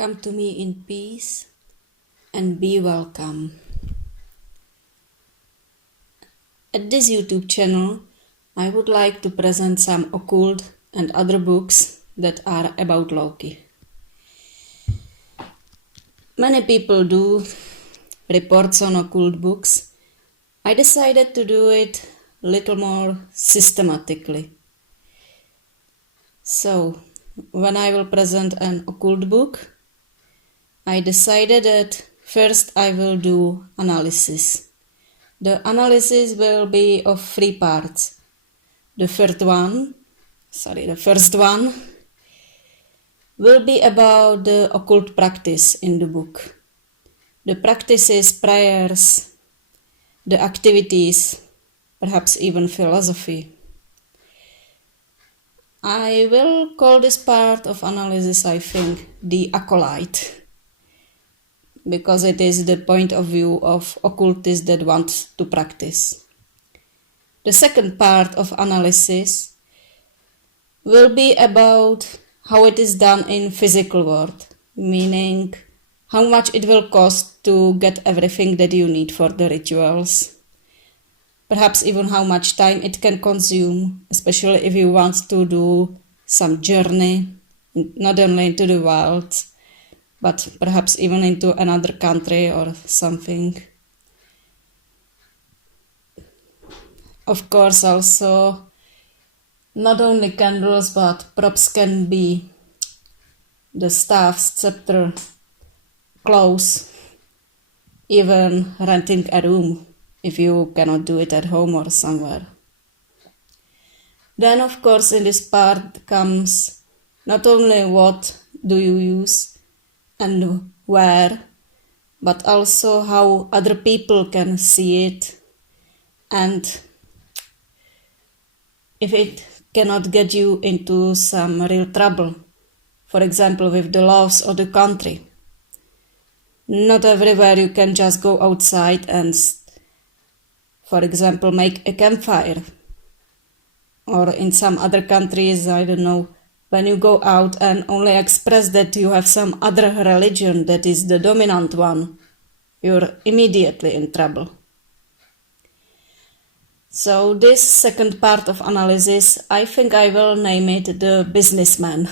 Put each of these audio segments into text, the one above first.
Come to me in peace and be welcome. At this YouTube channel, I would like to present some occult and other books that are about Loki. Many people do reports on occult books. I decided to do it a little more systematically. So, when I will present an occult book, I decided that first I will do analysis. The analysis will be of 3 parts. The first one will be about the occult practice in the book. The practices, prayers, the activities, perhaps even philosophy. I will call this part of analysis, I think, the acolyte, because it is the point of view of occultists that want to practice. The second part of analysis will be about how it is done in physical world, meaning how much it will cost to get everything that you need for the rituals. Perhaps even how much time it can consume, especially if you want to do some journey, not only into the wild, but perhaps even into another country or something. Of course, also, not only candles, but props can be the staff, scepter, clothes, even renting a room if you cannot do it at home or somewhere. Then, of course, in this part comes not only what do you use and where, but also how other people can see it, and if it cannot get you into some real trouble, for example with the laws of the country. Not everywhere you can just go outside and, for example, make a campfire. Or in some other countries, I don't know, when you go out and only express that you have some other religion that is the dominant one, you're immediately in trouble. So this second part of analysis, I think I will name it the businessman,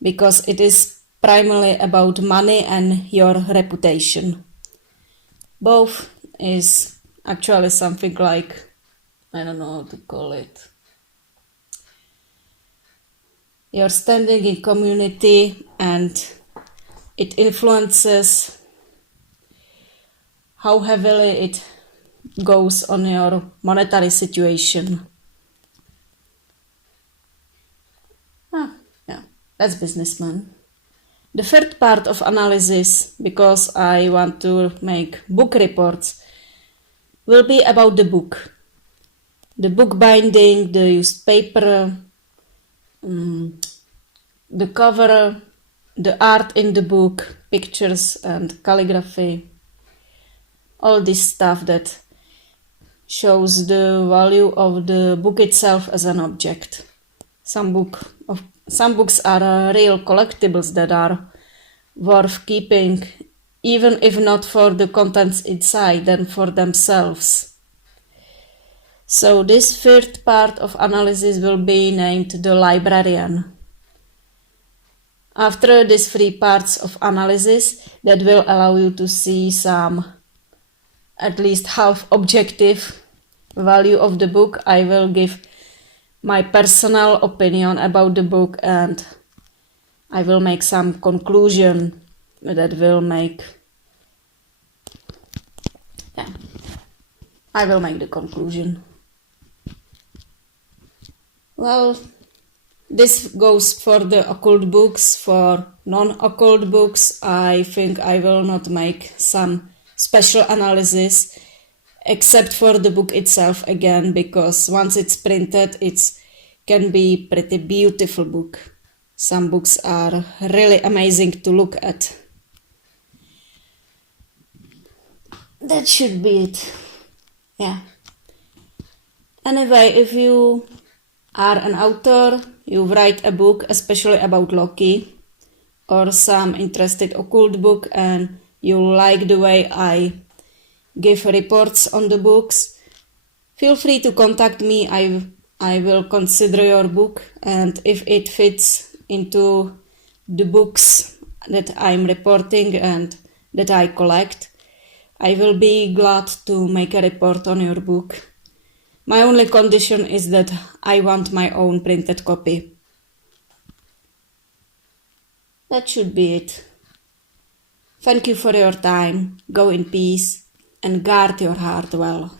because it is primarily about money and your reputation. Both is actually something like, I don't know how to call it. You're standing in community and it influences how heavily it goes on your monetary situation. That's businessman. The third part of analysis, because I want to make book reports, will be about the book. The book binding, the used paper, the cover, the art in the book, pictures and calligraphy. All this stuff that shows the value of the book itself as an object. Some books are real collectibles that are worth keeping, even if not for the contents inside, then for themselves. So this third part of analysis will be named the librarian. After these 3 parts of analysis, that will allow you to see some at least half objective value of the book, I will give my personal opinion about the book and I will make some conclusion that will make I will make the conclusion. Well, this goes for the occult books. For non-occult books, I think I will not make some special analysis except for the book itself again, because once it's printed, it can be pretty beautiful book. Some books are really amazing to look at. That should be it. Anyway, if you are an author, you write a book especially about Loki, or some interested occult book and you like the way I give reports on the books, feel free to contact me. I will consider your book, and if it fits into the books that I'm reporting and that I collect, I will be glad to make a report on your book. My only condition is that I want my own printed copy. That should be it. Thank you for your time. Go in peace and guard your heart well.